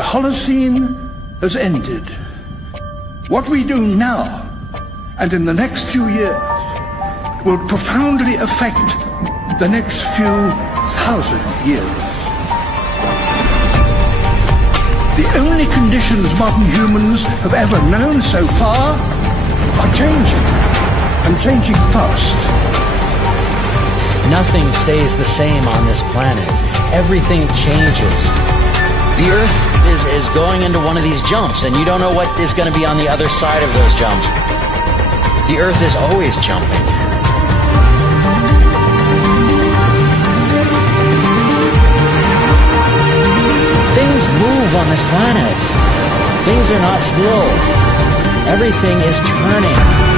The Holocene has ended. What we do now and in the next few years will profoundly affect the next few thousand years. The only conditions modern humans have ever known so far are changing, and changing fast. Nothing stays the same on this planet. Everything changes. The Earth is going into one of these jumps, and you don't know what is going to be on the other side of those jumps. The Earth is always jumping. Things move on this planet. Things are not still. Everything is turning.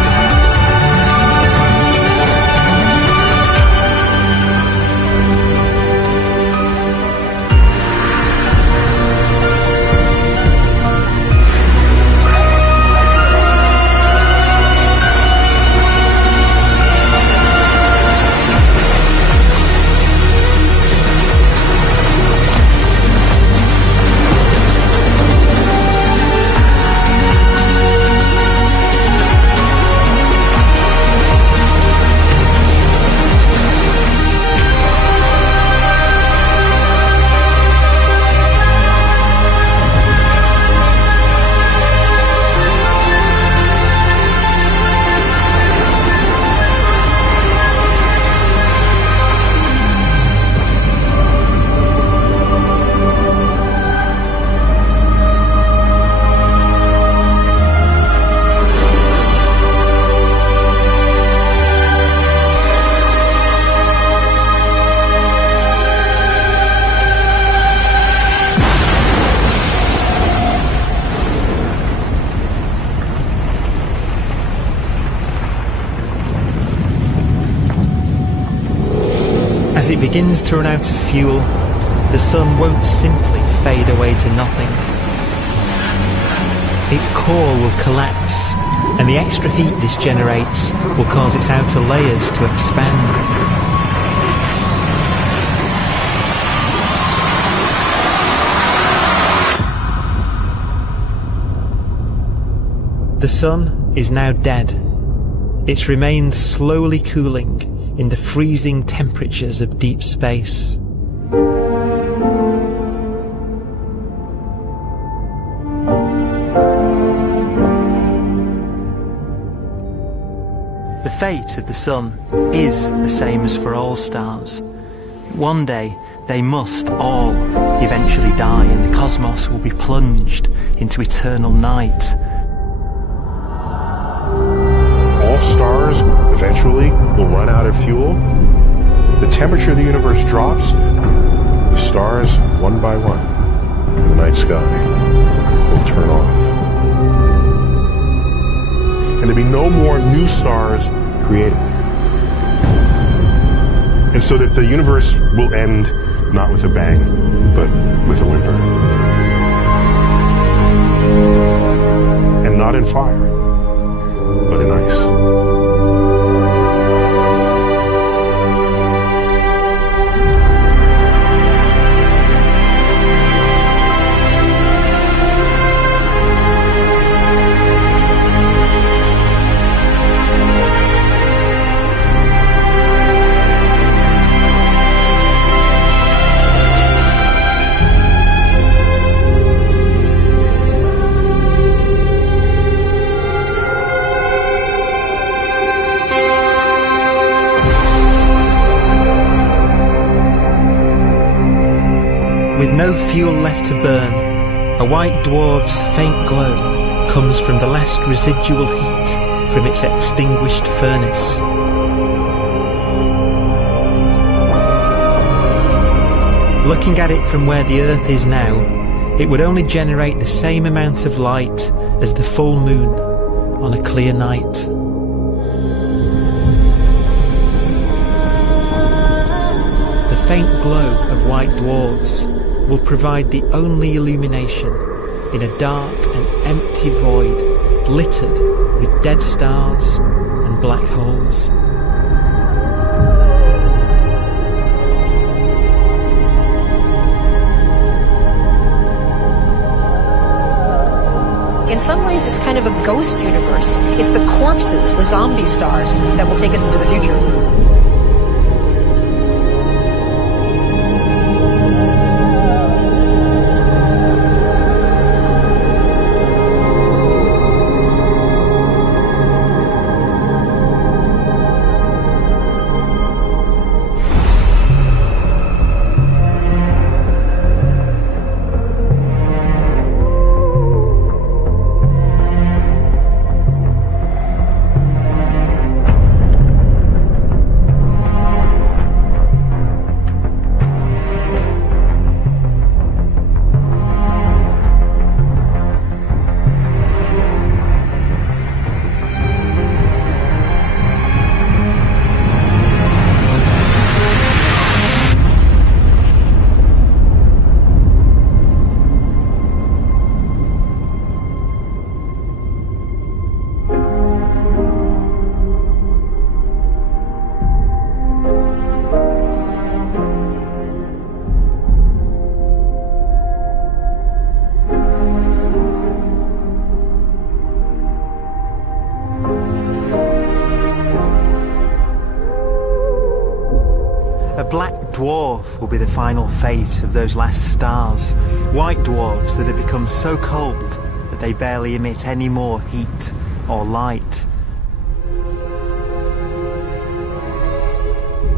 As it begins to run out of fuel, the sun won't simply fade away to nothing. Its core will collapse, and the extra heat this generates will cause its outer layers to expand. The sun is now dead. Its remains slowly cooling in the freezing temperatures of deep space. The fate of the sun is the same as for all stars. One day they must all eventually die, and the cosmos will be plunged into eternal night. All stars eventually will run out of fuel. The temperature of the universe drops. The stars, one by one, in the night sky, will turn off. And there'll be no more new stars created. And so that the universe will end not with a bang, but with a whimper. And not in fire, but in ice. With no fuel left to burn, a white dwarf's faint glow comes from the last residual heat from its extinguished furnace. Looking at it from where the Earth is now, it would only generate the same amount of light as the full moon on a clear night. The faint glow of white dwarfs will provide the only illumination in a dark and empty void littered with dead stars and black holes. some ways, it's kind of a ghost universe. It's the corpses, the zombie stars, that will take us into the future. A black dwarf will be the final fate of those last stars. White dwarfs that have become so cold that they barely emit any more heat or light.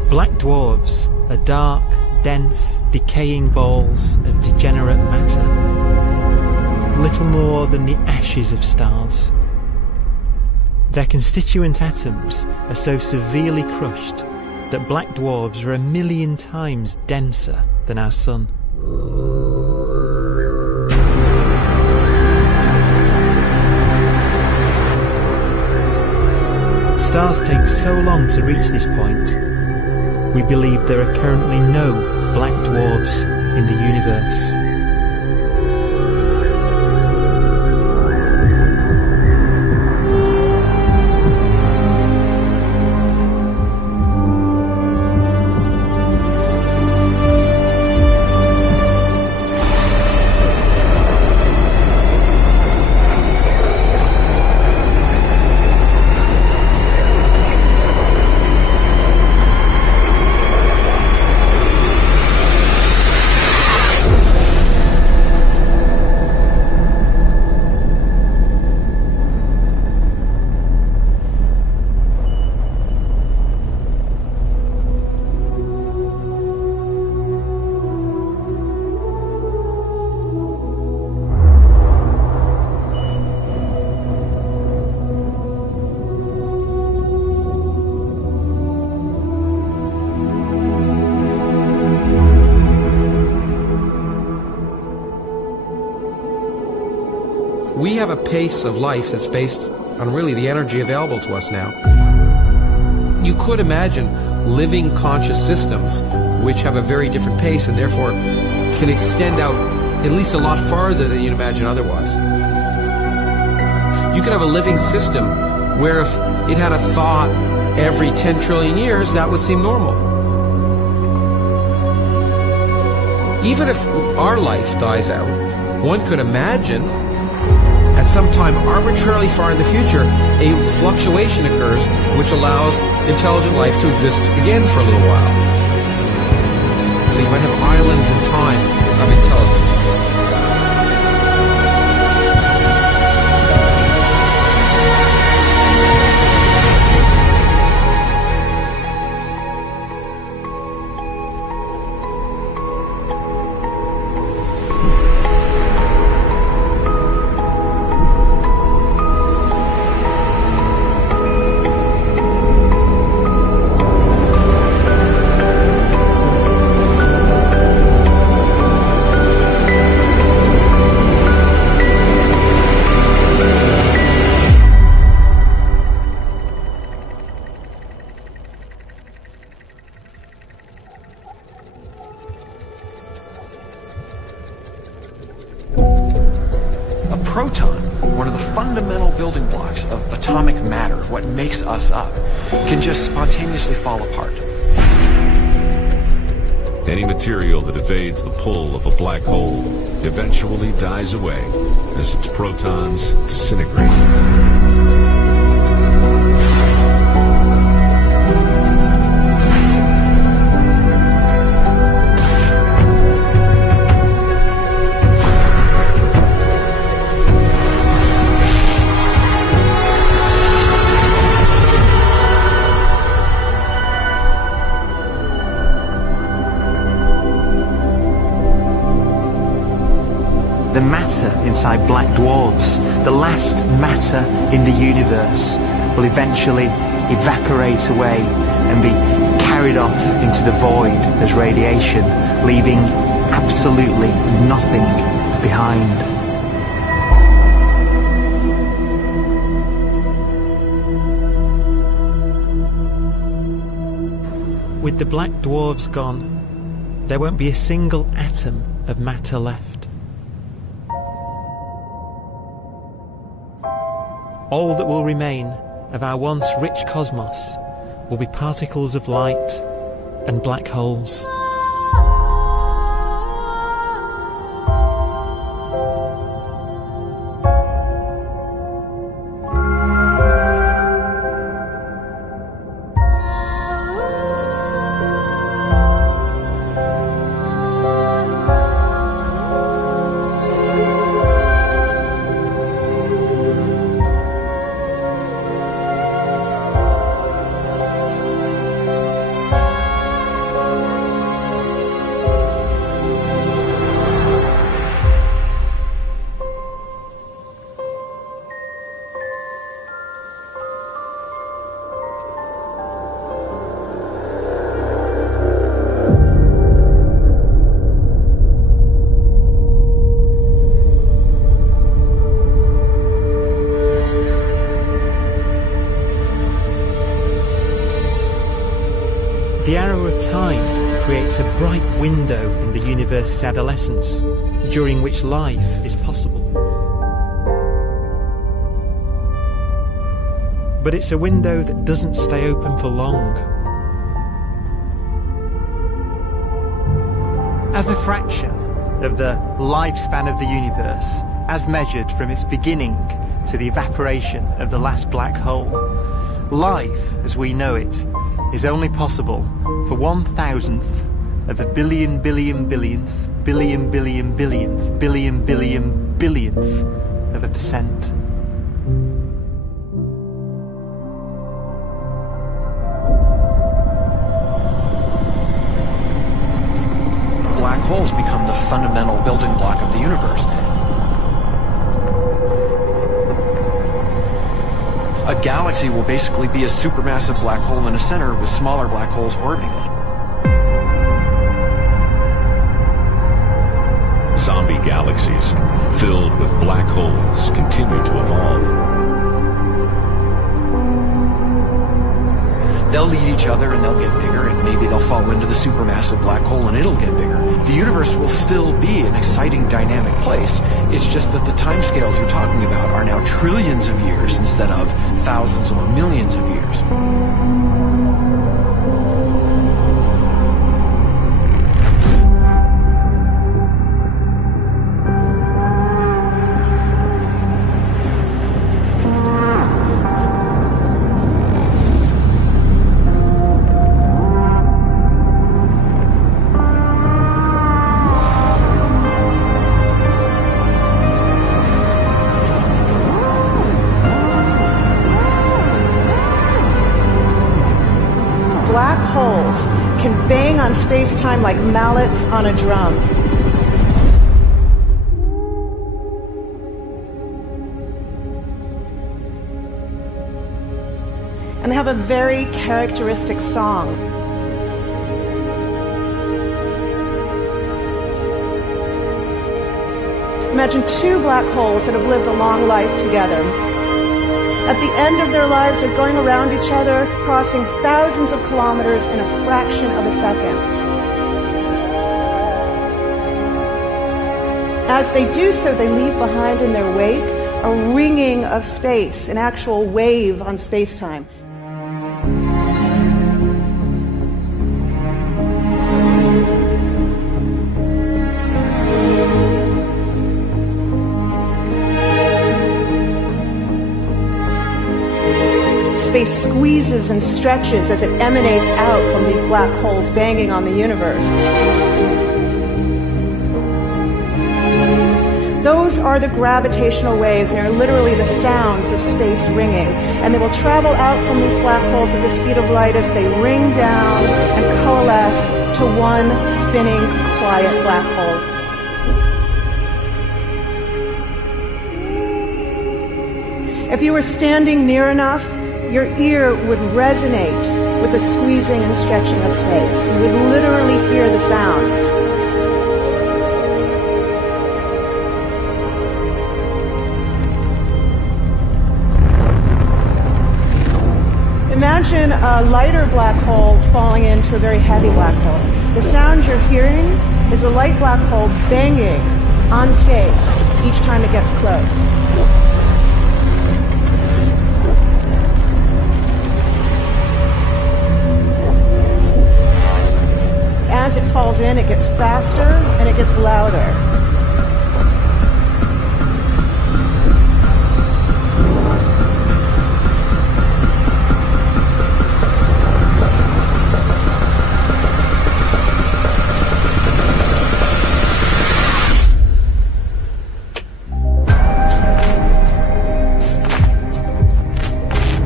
Black dwarfs are dark, dense, decaying balls of degenerate matter. Little more than the ashes of stars. Their constituent atoms are so severely crushed that black dwarfs are 1,000,000 times denser than our Sun. Stars take so long to reach this point, we believe there are currently no black dwarfs in the universe. We have a pace of life that's based on really the energy available to us now. You could imagine living conscious systems which have a very different pace and therefore can extend out at least a lot farther than you'd imagine otherwise. You could have a living system where if it had a thought every 10 trillion years, that would seem normal. Even if our life dies out, one could imagine at some time arbitrarily far in the future, a fluctuation occurs which allows intelligent life to exist again for a little while. So you might have islands in time of intelligence. Proton, one of the fundamental building blocks of atomic matter, what makes us up, can just spontaneously fall apart. Any material that evades the pull of a black hole eventually dies away as its protons disintegrate. The matter inside black dwarfs, the last matter in the universe, will eventually evaporate away and be carried off into the void as radiation, leaving absolutely nothing behind. With the black dwarfs gone, there won't be a single atom of matter left. All that will remain of our once rich cosmos will be particles of light and black holes. The arrow of time creates a bright window in the universe's adolescence, during which life is possible. But it's a window that doesn't stay open for long. As a fraction of the lifespan of the universe, as measured from its beginning to the evaporation of the last black hole, life, as we know it, is only possible for 1,000th of a billion billionth of a percent. Black holes become the fundamental building block of the universe. A galaxy will basically be a supermassive black hole in a center with smaller black holes orbiting it. Zombie galaxies filled with black holes continue to evolve. They'll eat each other and they'll get bigger, and maybe they'll fall into the supermassive black hole and it'll get bigger. The universe will still be an exciting, dynamic place. It's just that the timescales you're talking about are now trillions of years instead of thousands or millions of years. Black holes can bang on space-time like mallets on a drum. And they have a very characteristic song. Imagine two black holes that have lived a long life together. At the end of their lives, they're going around each other, crossing thousands of kilometers in a fraction of a second. As they do so, they leave behind in their wake a ringing of space, an actual wave on space-time. squeezes and stretches as it emanates out from these black holes banging on the universe. Those are the gravitational waves. They are literally the sounds of space ringing. And they will travel out from these black holes at the speed of light as they ring down and coalesce to one spinning, quiet black hole. If you were standing near enough, your ear would resonate with the squeezing and stretching of space. You would literally hear the sound. Imagine a lighter black hole falling into a very heavy black hole. The sound you're hearing is a light black hole banging on space each time it gets close. As it falls in, it gets faster and it gets louder.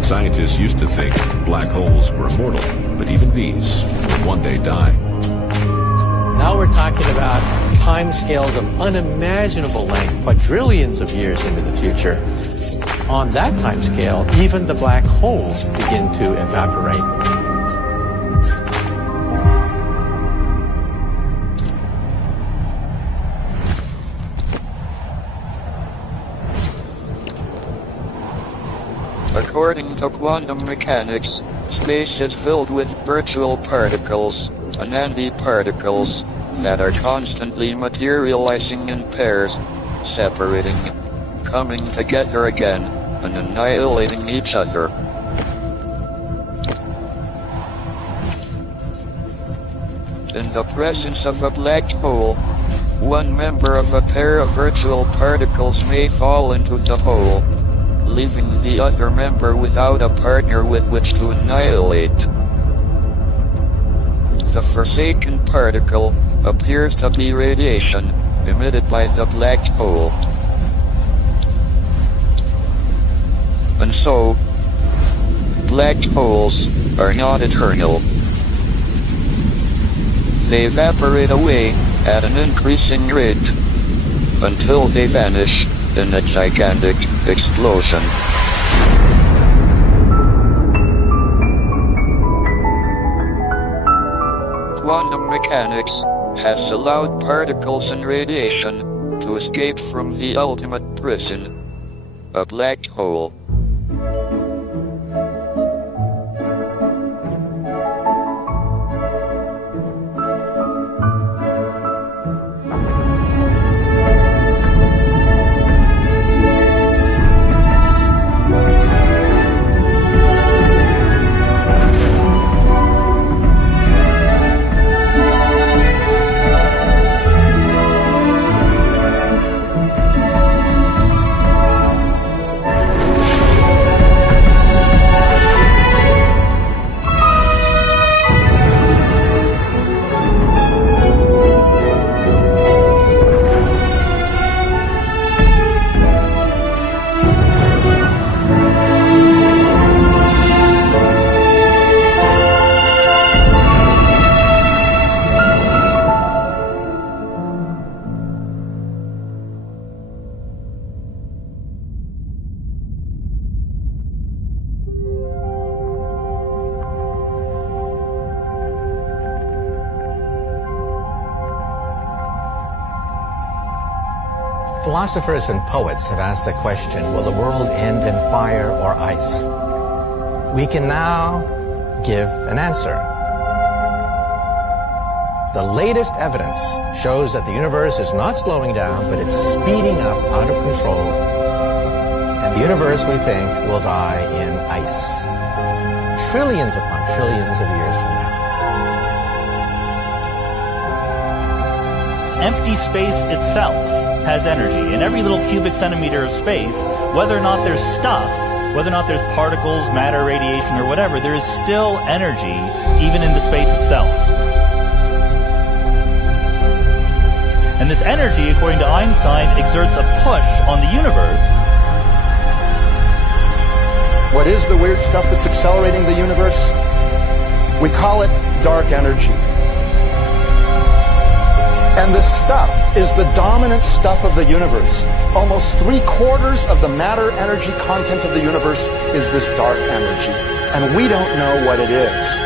Scientists used to think black holes were immortal, but even these will one day die. Now we're talking about timescales of unimaginable length, quadrillions of years into the future. On that timescale, even the black holes begin to evaporate. According to quantum mechanics, space is filled with virtual particles, antiparticles, that are constantly materializing in pairs, separating, coming together again, and annihilating each other. In the presence of a black hole, one member of a pair of virtual particles may fall into the hole, leaving the other member without a partner with which to annihilate. The forsaken particle appears to be radiation emitted by the black hole. And so, black holes are not eternal. They evaporate away at an increasing rate until they vanish in a gigantic explosion. Quantum mechanics has allowed particles and radiation to escape from the ultimate prison, a black hole. Philosophers and poets have asked the question, will the world end in fire or ice? We can now give an answer. The latest evidence shows that the universe is not slowing down, but it's speeding up out of control. And the universe, we think, will die in ice. Trillions upon trillions of years from now. Empty space itself has energy. In every little cubic centimeter of space, whether or not there's stuff whether or not there's particles, matter, radiation, or whatever, there is still energy even in the space itself. And this energy, according to Einstein, exerts a push on the universe. What is the weird stuff that's accelerating the universe? We call it dark energy. And this stuff is the dominant stuff of the universe. Almost 3/4 of the matter-energy content of the universe is this dark energy. And we don't know what it is.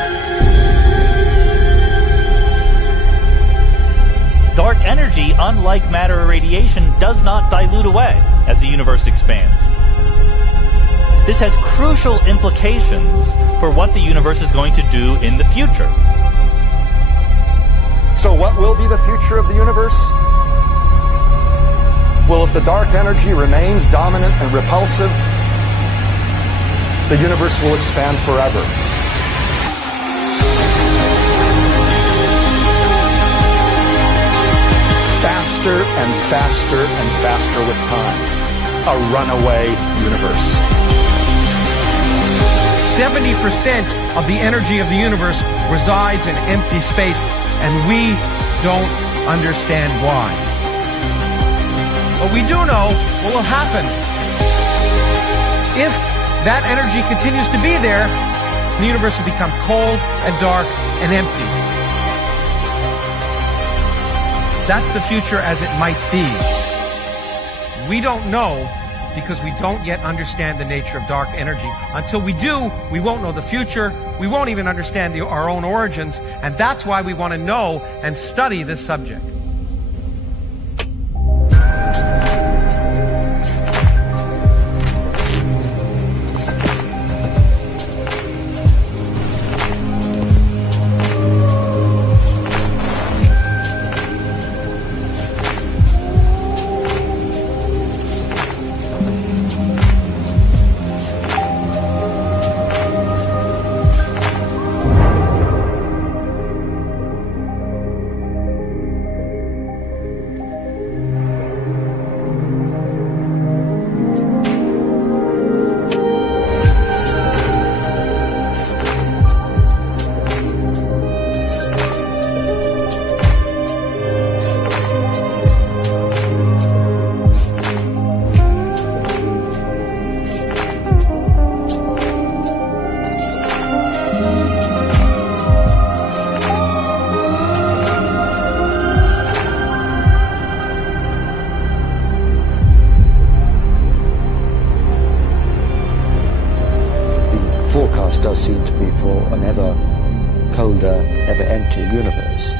Dark energy, unlike matter or radiation, does not dilute away as the universe expands. This has crucial implications for what the universe is going to do in the future. So what will be the future of the universe? Well, if the dark energy remains dominant and repulsive, the universe will expand forever. Faster and faster and faster with time. A runaway universe. 70% of the energy of the universe resides in empty space, and we don't understand why. But we do know what will happen. If that energy continues to be there, the universe will become cold and dark and empty. That's the future as it might be. We don't know because we don't yet understand the nature of dark energy. Until we do, we won't know the future. We won't even understand our own origins. And that's why we want to know and study this subject. Does seem to be for an ever colder, ever emptier universe.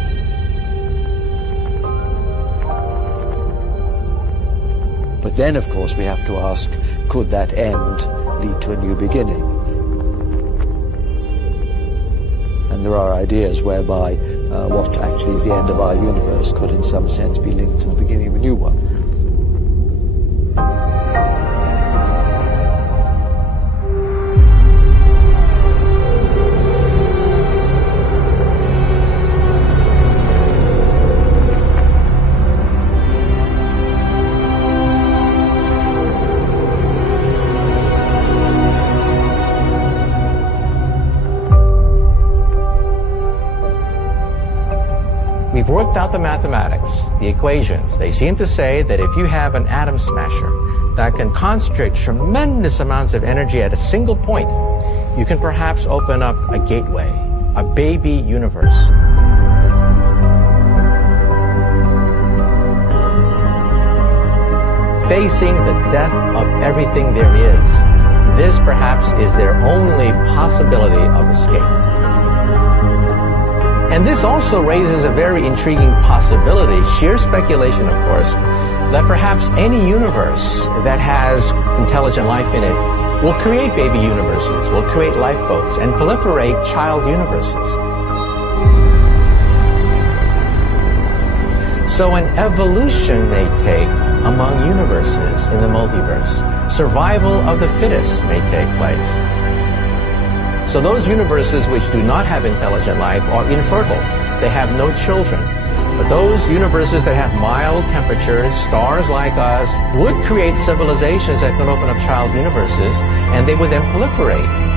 But then, of course, we have to ask, could that end lead to a new beginning? And there are ideas whereby what actually is the end of our universe could in some sense be linked to the beginning of a new one. We've worked out the mathematics, the equations. They seem to say that if you have an atom smasher that can concentrate tremendous amounts of energy at a single point, you can perhaps open up a gateway, a baby universe. Facing the death of everything there is, this perhaps is their only possibility of escape. And this also raises a very intriguing possibility, sheer speculation of course, that perhaps any universe that has intelligent life in it will create baby universes, will create lifeboats, and proliferate child universes. So an evolution may take among universes in the multiverse. Survival of the fittest may take place. So those universes which do not have intelligent life are infertile. They have no children. But those universes that have mild temperatures, stars like us, would create civilizations that could open up child universes, and they would then proliferate.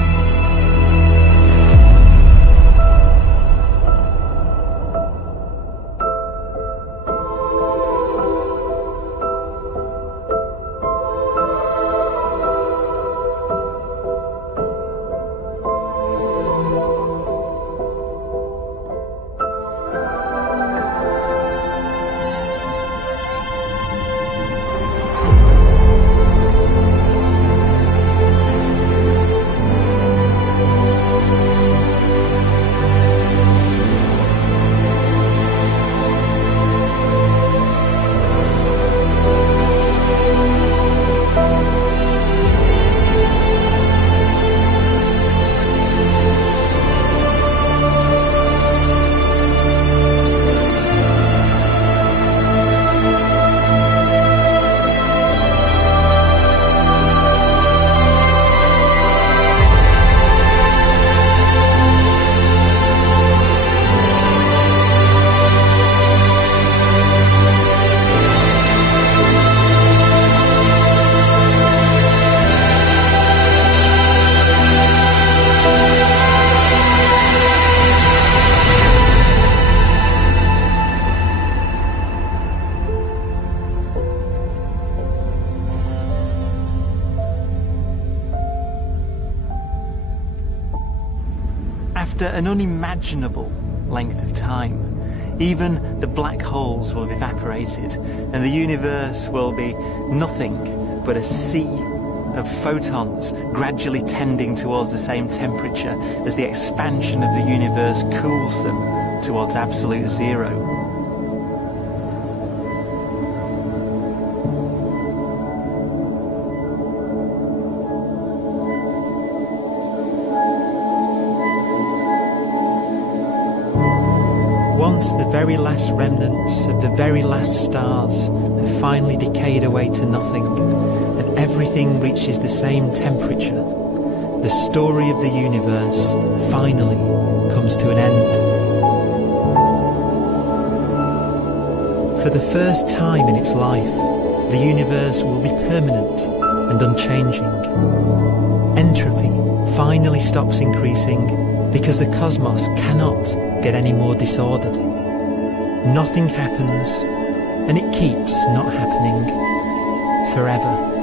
After an unimaginable length of time, even the black holes will have evaporated, and the universe will be nothing but a sea of photons gradually tending towards the same temperature as the expansion of the universe cools them towards absolute zero. Once the very last remnants of the very last stars have finally decayed away to nothing, and everything reaches the same temperature, the story of the universe finally comes to an end. For the first time in its life, the universe will be permanent and unchanging. Entropy finally stops increasing because the cosmos cannot get any more disordered. Nothing happens, and it keeps not happening forever.